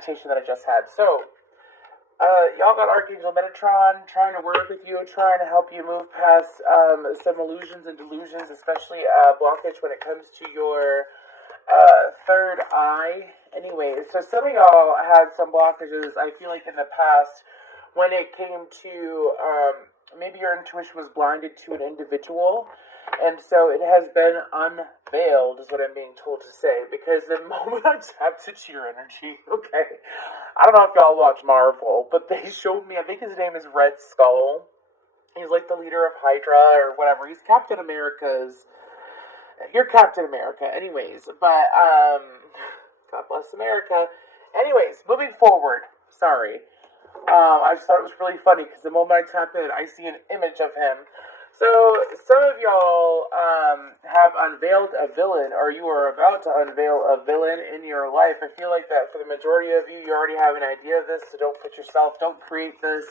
meditation that I just had. So, y'all got Archangel Metatron trying to work with you, trying to help you move past some illusions and delusions, especially blockage when it comes to your third eye. Anyway, so some of y'all had some blockages, I feel like, in the past when it came to maybe your intuition was blinded to an individual. And so it has been unveiled, is what I'm being told to say. Because the moment I tapped into your energy, okay, I don't know if y'all watch Marvel, but they showed me, I think his name is Red Skull. He's like the leader of Hydra or whatever. He's Captain America's, you're Captain America, anyways. But, God bless America. Anyways, moving forward, sorry. I just thought it was really funny because the moment I tap in, I see an image of him. So, some of y'all have unveiled a villain, or you are about to unveil a villain in your life. I feel like that for the majority of you, you already have an idea of this, so don't don't create this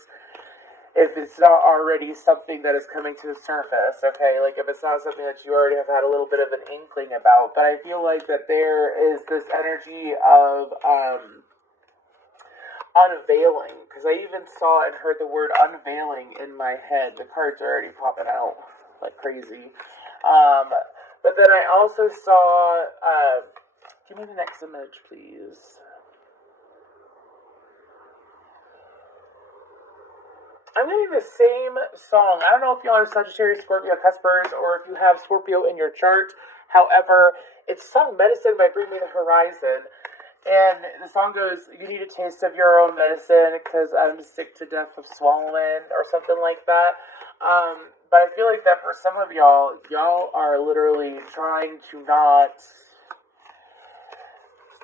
if it's not already something that is coming to the surface, okay? Like, if it's not something that you already have had a little bit of an inkling about. But I feel like that there is this energy of unveiling, because I even saw and heard the word unveiling in my head. The cards are already popping out like crazy. But then I also saw, give me the next image, please. I'm getting the same song. I don't know if y'all are Sagittarius, Scorpio, Cuspers, or if you have Scorpio in your chart. However, it's sung Medicine by Bring Me the Horizon. And the song goes, you need a taste of your own medicine because I'm sick to death of swallowing, or something like that. But I feel like that for some of y'all are literally trying to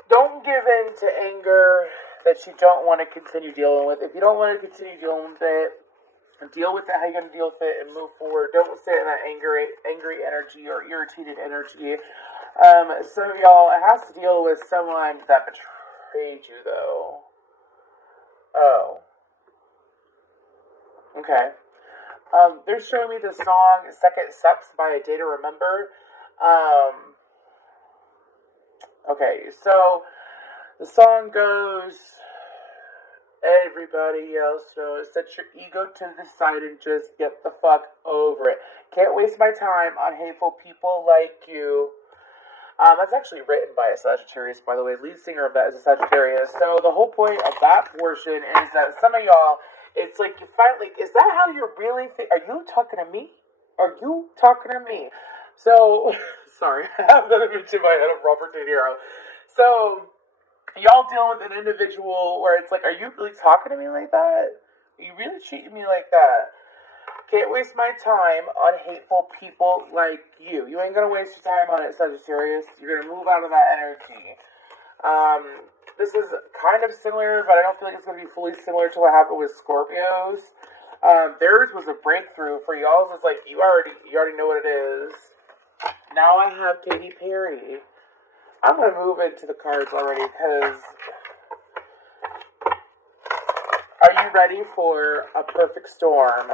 don't give in to anger that you don't want to continue dealing with. If you don't want to continue dealing with it, deal with it how you're going to deal with it and move forward. Don't stay in that angry energy or irritated energy. Some of y'all, it has to deal with someone that betrayed you, though. Oh. Okay. They're showing me the song Second Steps by A Day to Remember. Okay, so the song goes, everybody else knows, set your ego to the side and just get the fuck over it. Can't waste my time on hateful people like you. That's actually written by a Sagittarius, by the way. Lead singer of that is a Sagittarius. So the whole point of that portion is that some of y'all, it's like you finally, is that how you're really are you talking to me? Are you talking to me? So, sorry, I have that image in my head of Robert De Niro. So, y'all dealing with an individual where it's like, are you really talking to me like that? Are you really treating me like that? Can't waste my time on hateful people like you. You ain't gonna waste your time on it, Sagittarius. You're gonna move out of that energy. This is kind of similar, but I don't feel like it's gonna be fully similar to what happened with Scorpios. Theirs was a breakthrough. For y'all's, it's like you already know what it is. Now I have Katy Perry. I'm gonna move into the cards already because. Are you ready for a perfect storm?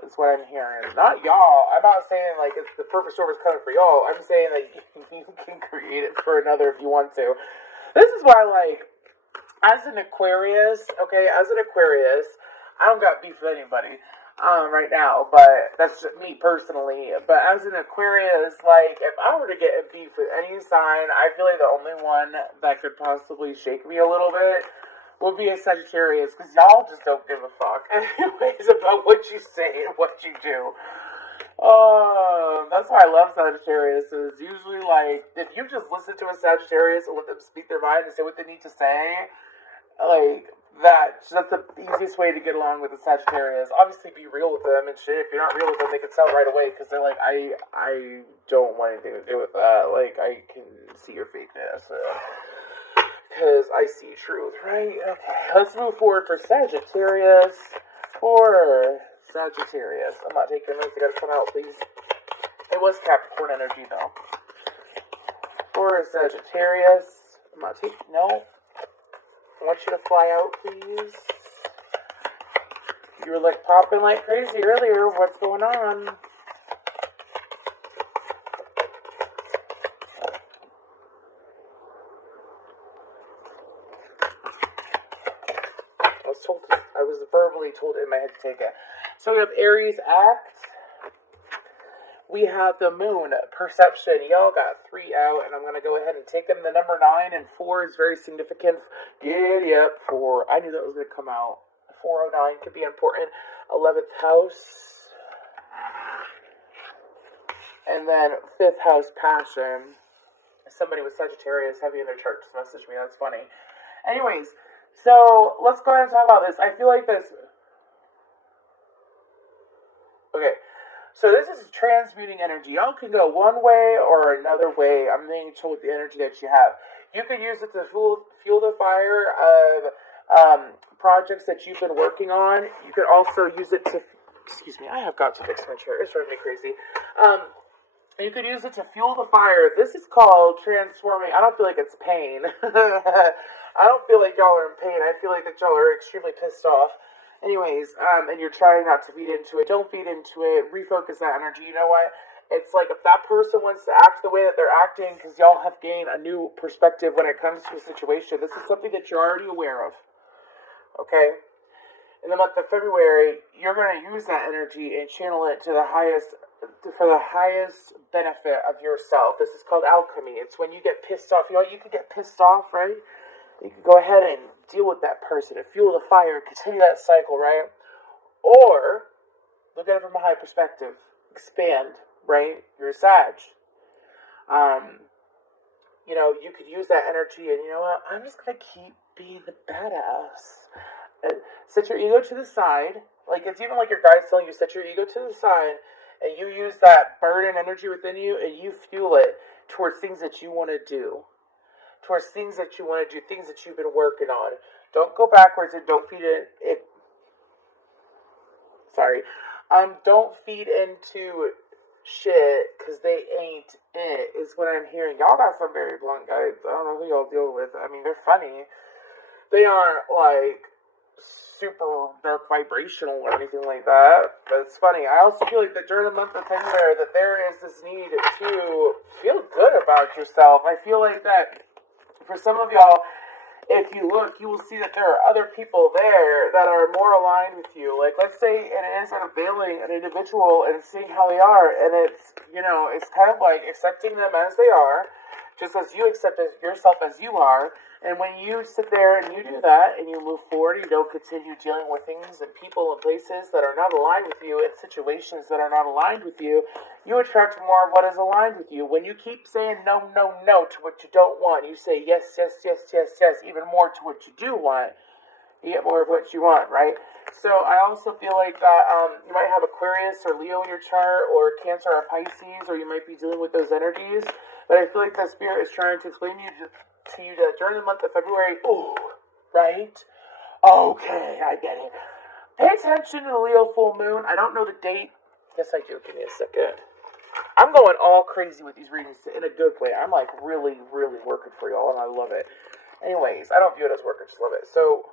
That's what I'm hearing. Not y'all. I'm not saying like it's the perfect storm is coming for y'all. I'm saying that you can create it for another if you want to. This is why, like, as an Aquarius, okay, I don't got beef with anybody right now, but that's just me personally. But as an Aquarius, like, if I were to get a beef with any sign, I feel like the only one that could possibly shake me a little bit will be a Sagittarius, because y'all just don't give a fuck anyways about what you say and what you do. That's why I love Sagittarius, is usually like, if you just listen to a Sagittarius and let them speak their mind and say what they need to say, like, that's the easiest way to get along with a Sagittarius. Obviously be real with them and shit. If you're not real with them, they can tell right away, because they're like, I don't want anything to do with that. Like, I can see your fakeness, because I see truth, right? Okay, let's move forward for Sagittarius. I'm not taking notes, I gotta come out, please. It was Capricorn energy, though. For Sagittarius, I'm not taking, no. I want you to fly out, please. You were like popping like crazy earlier. What's going on? literally told in my head to take it. So we have Aries, act. We have the moon, perception. Y'all got 3 out, and I'm going to go ahead and take them. The number 9 and 4 is very significant. Giddy up, 4. I knew that was going to come out. 409 could be important. 11th house. And then 5th house, passion. Somebody with Sagittarius heavy in their chart just messaged me. That's funny. Anyways, so let's go ahead and talk about this. I feel like this... Okay. So this is transmuting energy. Y'all can go one way or another way. I'm being told the energy that you have. You could use it to fuel the fire of projects that you've been working on. You could also use it to... Excuse me, I have got to fix my chair. It's driving me crazy. You could use it to fuel the fire. This is called transforming. I don't feel like it's pain. I don't feel like y'all are in pain. I feel like that y'all are extremely pissed off. Anyways, and you're trying not to feed into it. Don't feed into it. Refocus that energy. You know what? It's like if that person wants to act the way that they're acting because y'all have gained a new perspective when it comes to a situation. This is something that you're already aware of. Okay? In the month of February, you're going to use that energy and channel it to the highest, for the highest benefit of yourself. This is called alchemy. It's when you get pissed off. You know, you can get pissed off, right? You can go ahead and deal with that person and fuel the fire, continue that cycle, right? Or look at it from a high perspective. Expand, right? You're a Sag. You know, you could use that energy and you know what? I'm just going to keep being the badass. And set your ego to the side. Like, it's even like your guide's telling you, set your ego to the side and you use that burden energy within you and you fuel it towards things that you want to do. Towards things that you want to do, things that you've been working on. Don't go backwards and don't feed it. Sorry. Don't feed into shit because they ain't it, is what I'm hearing. Y'all got some very blunt guys. I don't know who y'all deal with. I mean, they're funny. They aren't like super dark vibrational or anything like that, but it's funny. I also feel like that during the month of February that there is this need to feel good about yourself. I feel like that for some of y'all, if you look, you will see that there are other people there that are more aligned with you. Like, let's say it is unveiling an individual and seeing how they are, and it's, you know, it's kind of like accepting them as they are, just as you accept yourself as you are. And when you sit there and you do that and you move forward, you don't continue dealing with things and people and places that are not aligned with you and situations that are not aligned with you, you attract more of what is aligned with you. When you keep saying no, no, no to what you don't want, you say yes, yes, yes, yes, yes, even more to what you do want, you get more of what you want, right? So I also feel like that you might have Aquarius or Leo in your chart, or Cancer or Pisces, or you might be dealing with those energies. But I feel like the Spirit is trying to explain to you that during the month of February, ooh, right? Okay, I get it. Pay attention to the Leo full moon. I don't know the date. Yes, I do. Give me a second. I'm going all crazy with these readings in a good way. I'm like really, really working for y'all, and I love it. Anyways, I don't view it as work. I just love it. So,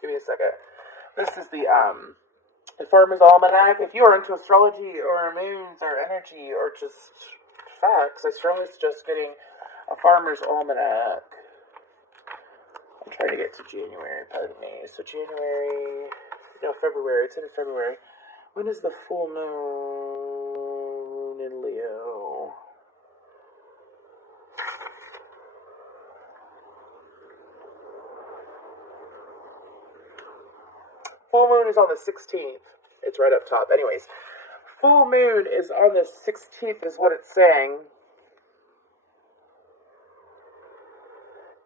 give me a second. This is the Farmer's Almanac. If you are into astrology or moons or energy or just facts, I strongly suggest getting a Farmer's Almanac. I'm trying to get to January, pardon me. So February. It's in February. When is the full moon in Leo? Full moon is on the 16th. It's right up top. Anyways, full moon is on the 16th is what it's saying.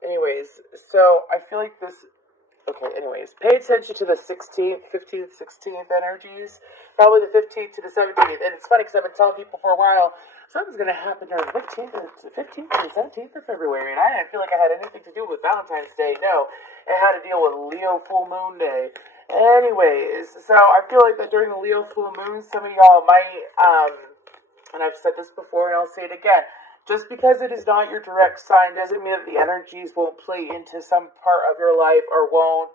Anyways, so I feel like this... Okay, anyways, pay attention to the 16th, 15th, 16th energies. Probably the 15th to the 17th. And it's funny because I've been telling people for a while, something's going to happen during the 15th to the 17th of February. And I didn't feel like I had anything to do with Valentine's Day. No, it had to deal with Leo full moon day. Anyways, so I feel like that during the Leo full moon, some of y'all might, and I've said this before and I'll say it again, just because it is not your direct sign doesn't mean that the energies won't play into some part of your life or won't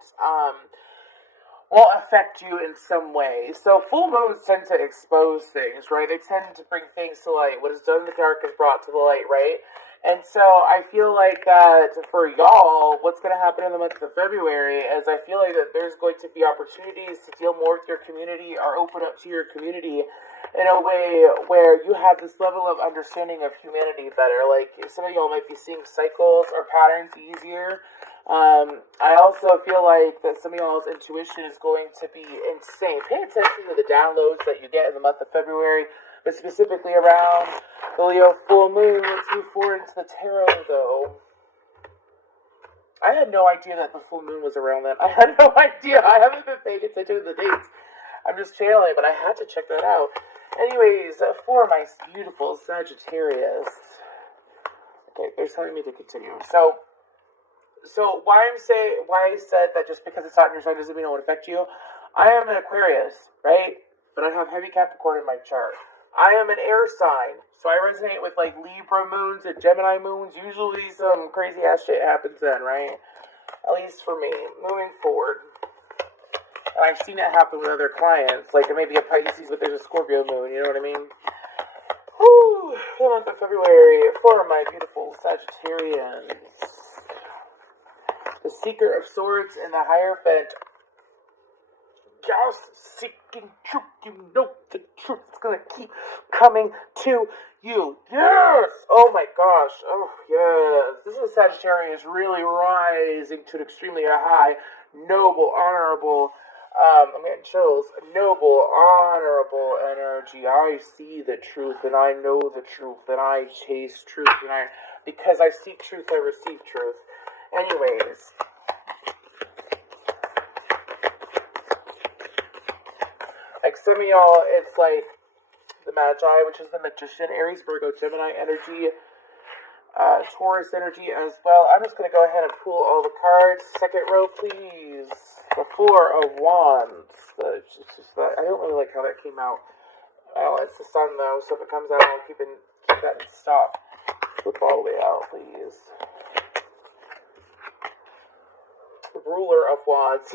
affect you in some way. So full moons tend to expose things, right? They tend to bring things to light. What is done in the dark is brought to the light, right? And so I feel like that for y'all, what's going to happen in the month of February is I feel like that there's going to be opportunities to deal more with your community or open up to your community in a way where you have this level of understanding of humanity better. Like some of y'all might be seeing cycles or patterns easier. I also feel like that some of y'all's intuition is going to be insane. Pay attention to the downloads that you get in the month of February, but specifically around the Leo full moon. Let's move forward into the tarot, though. I had no idea that the full moon was around that. I had no idea. I haven't been paying attention to the dates. I'm just channeling, but I had to check that out. Anyways, for my beautiful Sagittarius. Okay, they're telling me to continue. So why I said that just because it's not in your sign doesn't mean it won't affect you. I am an Aquarius, right? But I have heavy Capricorn in my chart. I am an air sign, so I resonate with like Libra moons and Gemini moons. Usually some crazy ass shit happens then, right? At least for me. Moving forward. And I've seen it happen with other clients, like maybe a Pisces, but there's a Scorpio moon, you know what I mean? Whew, the month of February for my beautiful Sagittarians. The Seeker of Swords and the Hierophant. Just seeking truth, you know the truth is gonna keep coming to you. Yes! Oh my gosh. Oh yes. This is Sagittarius really rising to an extremely high, noble, honorable, I'm getting chills. Noble, honorable energy. I see the truth and I know the truth and I chase truth and because I seek truth, I receive truth. Anyways. Like some of y'all, it's like the Magi, which is the Magician, Aries, Virgo, Gemini energy, Taurus energy as well. I'm just going to go ahead and pull all the cards. Second row, please. The Four of Wands. I don't really like how that came out. Well, it's the sun though, so if it comes out, I'll keep that in stock. Flip all the way out, please. Ruler of Wands.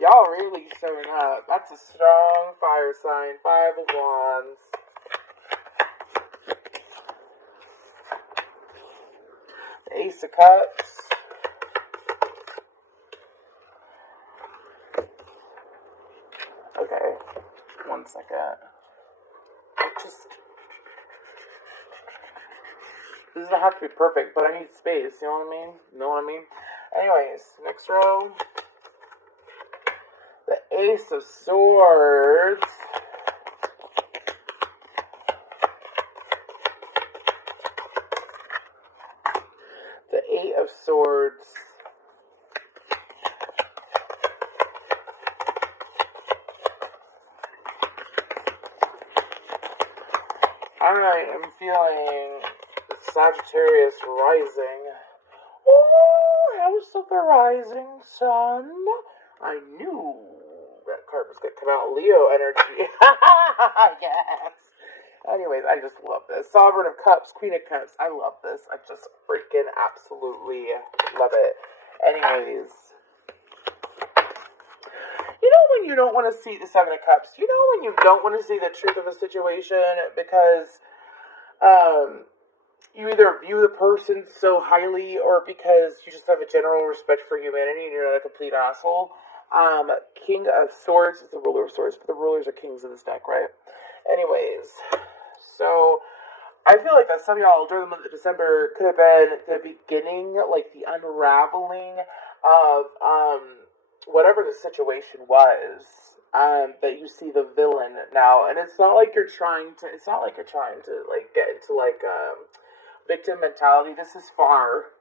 Y'all really showing up. That's a strong fire sign. Five of Wands. The Ace of Cups. Okay. 1 second. This doesn't have to be perfect, but I need space, you know what I mean? Anyways, next row. The Ace of Swords. The Eight of Swords. I am feeling Sagittarius rising. Oh, how's the rising sun? I knew that card was going to come out. Leo energy. Yes. Anyways, I just love this. Sovereign of Cups, Queen of Cups. I love this. I just freaking absolutely love it. Anyways. You know when you don't want to see the Seven of Cups? You know when you don't want to see the truth of a situation because you either view the person so highly or because you just have a general respect for humanity and you're not a complete asshole. King of Swords is the ruler of swords, but the rulers are kings of this deck, right? Anyways, so I feel like that some of y'all during the month of December could have been the beginning, like the unraveling of whatever the situation was. That you see the villain now, and it's not like you're trying to like get into like victim mentality. This is far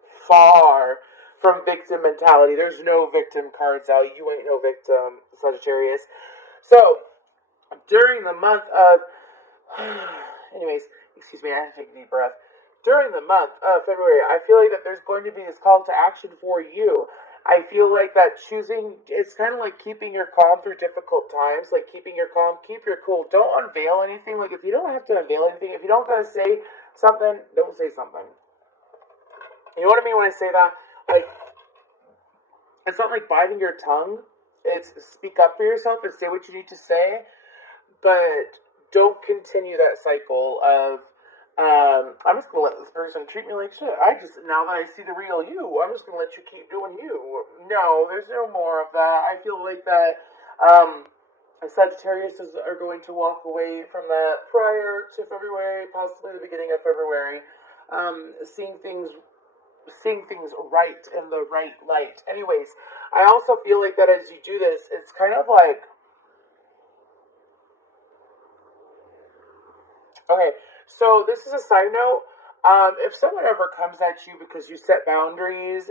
from victim mentality. There's no victim cards out. You ain't no victim, Sagittarius. So during the month of anyways, excuse me, I have to take a deep breath. During the month of February, I feel like that there's going to be this call to action for you. I feel like that it's kind of like keeping your calm through difficult times, like keeping your calm, keep your cool. Don't unveil anything. Like, if you don't have to unveil anything, if you don't gotta say something, don't say something. You know what I mean when I say that? Like, it's not like biting your tongue. It's speak up for yourself and say what you need to say, but don't continue that cycle of, I'm just gonna let this person treat me like shit. Now that I see the real you, I'm just gonna let you keep doing you. No, there's no more of that. I feel like that, Sagittarius are going to walk away from that prior to February, possibly the beginning of February, seeing things right in the right light. Anyways, I also feel like that as you do this, it's kind of like, okay, so this is a side note. If someone ever comes at you because you set boundaries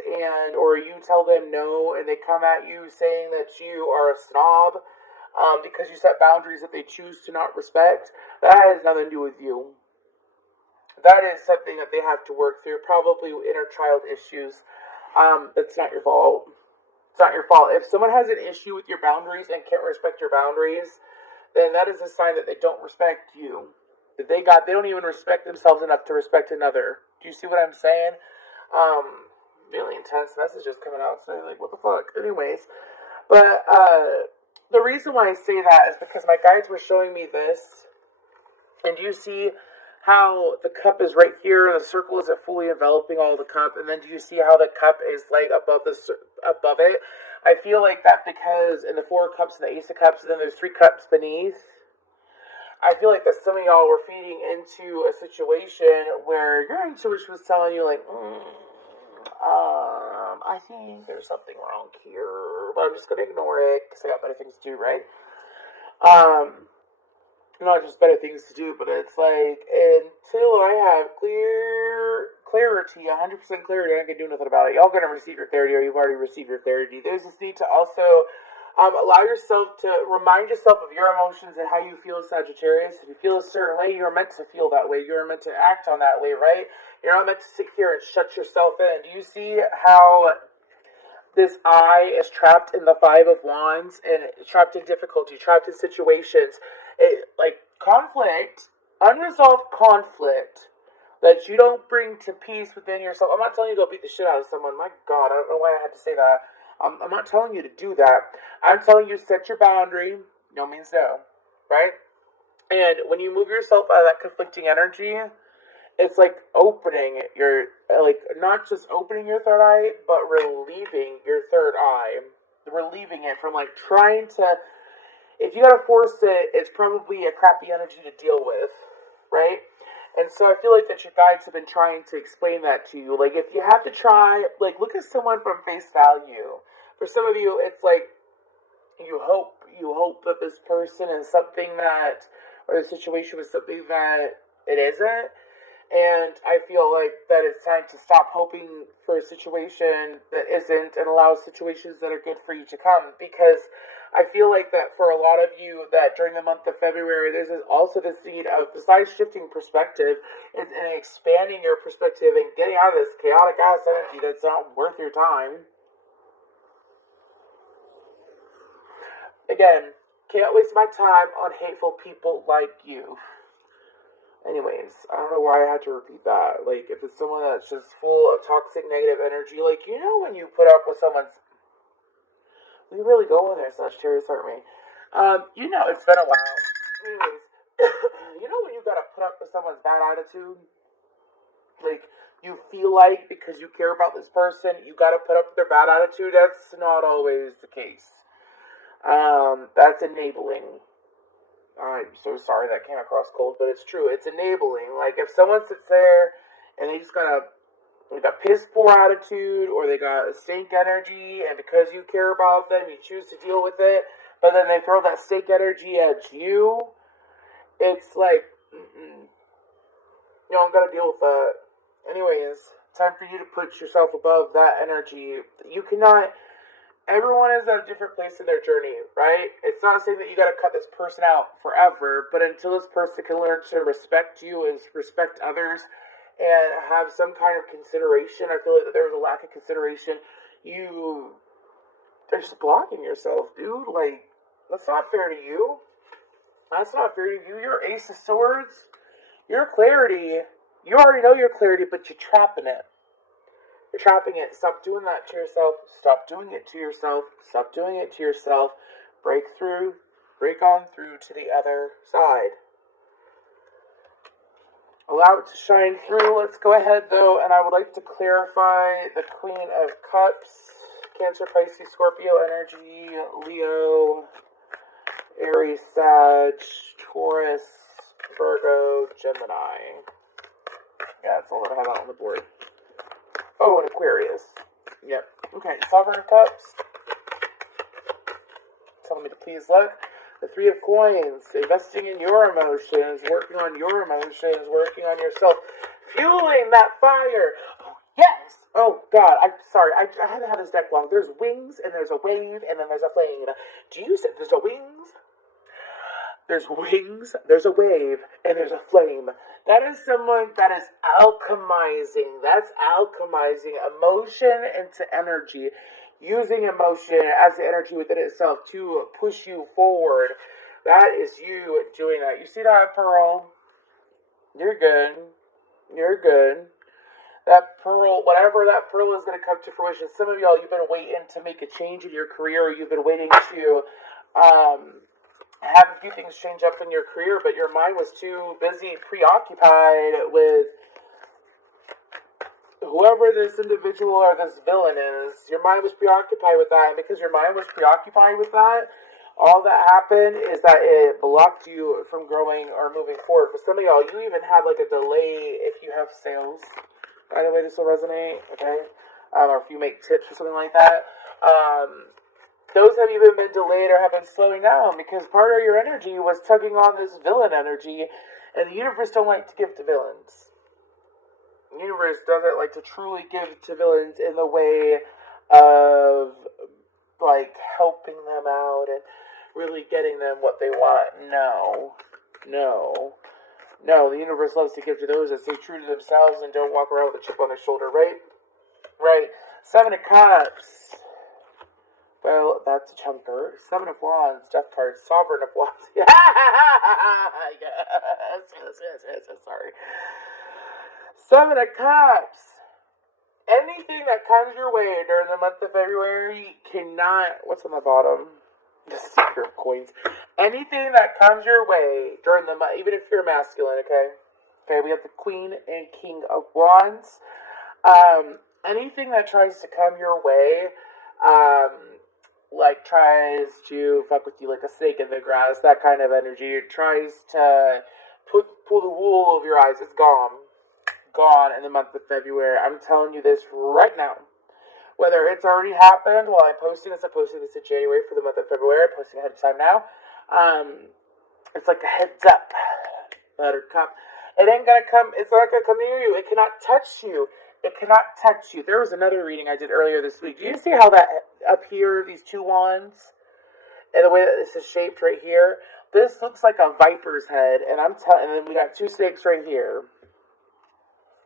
or you tell them no and they come at you saying that you are a snob, because you set boundaries that they choose to not respect, that has nothing to do with you. That is something that they have to work through, probably inner child issues. It's not your fault. It's not your fault. If someone has an issue with your boundaries and can't respect your boundaries, then that is a sign that they don't respect you. They don't even respect themselves enough to respect another. Do you see what I'm saying? Really intense messages coming out today. Like, what the fuck? Anyways, but the reason why I say that is because my guides were showing me this, and do you see how the cup is right here and the circle isn't fully enveloping all the cup, and then do you see how the cup is like above it? I feel like that because in the 4 cups and the Ace of Cups, and then there's 3 cups beneath. I feel like that some of y'all were feeding into a situation where your intuition was telling you like, I think there's something wrong here, but I'm just gonna ignore it because I got better things to do, right? Not just better things to do, but it's like, until I have clarity, 100% clarity, I can do nothing about it. Y'all gonna receive your clarity, or you've already received your clarity. There's this need to also allow yourself to remind yourself of your emotions and how you feel, Sagittarius. If you feel a certain way, you're meant to feel that way. You're meant to act on that way, right? You're not meant to sit here and shut yourself in. Do you see how this eye is trapped in the 5 of Wands and trapped in difficulty, trapped in situations, like conflict, unresolved conflict that you don't bring to peace within yourself? I'm not telling you to go beat the shit out of someone. My God, I don't know why I had to say that. I'm not telling you to do that. I'm telling you to set your boundary. No means no, right? And when you move yourself out of that conflicting energy, it's like opening not just opening your third eye, but relieving your third eye. Relieving it from like trying to, if you gotta force it, it's probably a crappy energy to deal with, right? And so I feel like that your guides have been trying to explain that to you. Like, if you have to try, like, look at someone from face value. For some of you, it's like, you hope that this person is something that, or the situation was something that it isn't. And I feel like that it's time to stop hoping for a situation that isn't and allow situations that are good for you to come. Because I feel like that for a lot of you, that during the month of February, there's also this need of, besides shifting perspective, and expanding your perspective and getting out of this chaotic ass energy that's not worth your time. Again, can't waste my time on hateful people like you. Anyways, I don't know why I had to repeat that. Like, if it's someone that's just full of toxic, negative energy, like, you know when you put up with someone's... We really go in there, Sagittarius, aren't we? You know, it's been a while. Anyways, you know when you gotta put up with someone's bad attitude? Like, you feel like because you care about this person, you gotta put up with their bad attitude? That's not always the case. That's enabling. I'm so sorry that came across cold, but it's true. It's enabling. Like, if someone sits there and they got piss poor attitude, or they got a stink energy, and because you care about them, you choose to deal with it, but then they throw that stink energy at you, it's like, you don't gotta deal with that. Anyways, time for you to put yourself above that energy. You cannot... Everyone is at a different place in their journey, right? It's not saying that you gotta cut this person out forever, but until this person can learn to respect you and respect others and have some kind of consideration, I feel like that there was a lack of consideration. They're just blocking yourself, dude. Like, that's not fair to you. That's not fair to you. You're Ace of Swords. Your clarity, you already know your clarity, but you're trapping it. You're trapping it. Stop doing that to yourself. Stop doing it to yourself. Stop doing it to yourself. Break through. Break on through to the other side. Allow it to shine through. Let's go ahead, though, and I would like to clarify the Queen of Cups, Cancer, Pisces, Scorpio energy, Leo, Aries, Sag, Taurus, Virgo, Gemini. Yeah, that's all that I have out on the board. Oh, and Aquarius. Yep. Okay, Sovereign of Cups. Telling me to please look. The Three of Coins. Investing in your emotions. Working on your emotions. Working on yourself. Fueling that fire. Oh, yes. Oh, God. I'm sorry. I haven't had this deck long. There's wings, and there's a wave, and then there's a flame. Do you say there's a wings? There's wings, there's a wave, and there's a flame. That is someone that is alchemizing. That's alchemizing emotion into energy. Using emotion as the energy within itself to push you forward. That is you doing that. You see that, Pearl? You're good. You're good. That pearl, whatever that pearl is going to come to fruition. Some of y'all, you've been waiting to make a change in your career. You've been waiting to have a few things change up in your career, but your mind was too busy, preoccupied with whoever this individual or this villain is. Your mind was preoccupied with that, and because your mind was preoccupied with that, all that happened is that it blocked you from growing or moving forward. For some of y'all, you even had like a delay if you have sales. By the way, this will resonate, okay? Or if you make tips or something like that. Those have even been delayed or have been slowing down because part of your energy was tugging on this villain energy, and the universe don't like to give to villains. The universe doesn't like to truly give to villains in the way of like helping them out and really getting them what they want. No. The universe loves to give to those that stay true to themselves and don't walk around with a chip on their shoulder, right? Right. Seven of Cups. Well, that's a chunker. Seven of Wands, Death card, Sovereign of Wands. yes, sorry. Seven of Cups. Anything that comes your way during the month of February cannot... What's on the bottom? The Secret of Coins. Anything that comes your way during the month, even if you're masculine, okay? Okay, we have the Queen and King of Wands. Anything that tries to come your way, like tries to fuck with you like a snake in the grass, that kind of energy. It tries to pull the wool over your eyes. It's gone in the month of February. I'm telling you this right now. Whether it's already happened while I'm posting this in January for the month of February. I'm posting ahead of time now. It's like a heads up, Buttercup. It ain't gonna come. It's not gonna come near you. It cannot touch you. It cannot touch you. There was another reading I did earlier this week. Do you see how that up here, these two wands, and the way that this is shaped right here? This looks like a viper's head, and and then we got two snakes right here.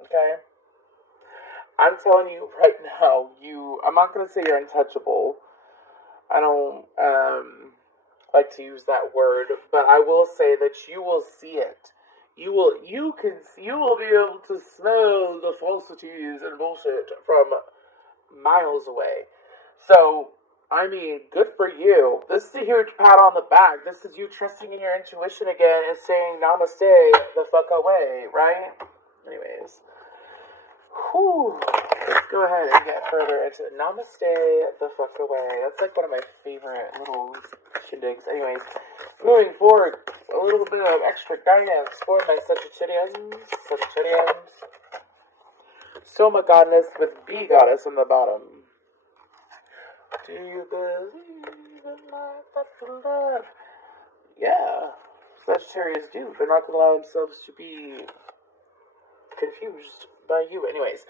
Okay? I'm telling you right now, I'm not going to say you're untouchable. I don't like to use that word, but I will say that you will see it. You will be able to smell the falsities and bullshit from miles away. So, I mean, good for you. This is a huge pat on the back. This is you trusting in your intuition again and saying namaste the fuck away, right? Anyways. Whew. Let's go ahead and get further into it. Namaste the fuck away. That's like one of my favorite little shindigs. Anyways, moving forward, a little bit of extra guidance for my Sagittarians. Soma goddess with B goddess on the bottom. Do you believe in life after love? Yeah, Sagittarius do. They're not going to allow themselves to be confused by you. Anyways,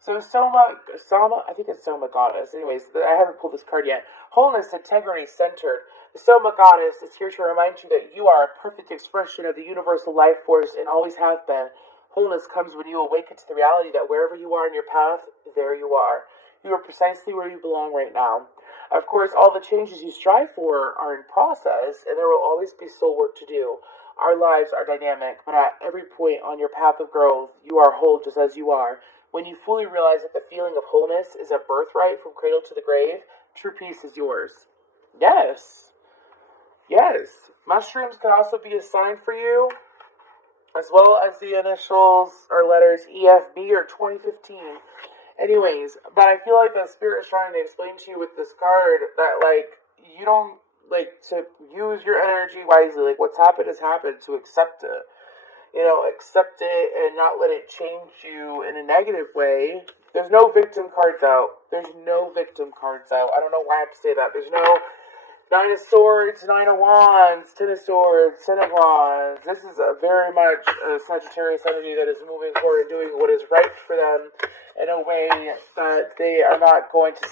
so Soma, I think it's Soma goddess. Anyways, I haven't pulled this card yet. Wholeness, integrity, centered. The Soma goddess is here to remind you that you are a perfect expression of the universal life force and always have been. Wholeness comes when you awaken to the reality that wherever you are in your path, there you are. You are precisely where you belong right now. Of course, all the changes you strive for are in process, and there will always be soul work to do. Our lives are dynamic, but at every point on your path of growth, you are whole just as you are. When you fully realize that the feeling of wholeness is a birthright from cradle to the grave, true peace is yours. Yes. Mushrooms can also be a sign for you. as well as the initials or letters EFB or 2015. Anyways, but I feel like the spirit is trying to explain to you with this card that, like, you don't, like, to use your energy wisely. Like, what's happened has happened, to accept it. You know, accept it and not let it change you in a negative way. There's no victim cards out. There's no victim cards out. I don't know why I have to say that. There's no Nine of Swords, Nine of Wands, Ten of Swords, Ten of Wands. This is a very much a Sagittarius energy that is moving forward and doing what is right for them in a way that they are not going to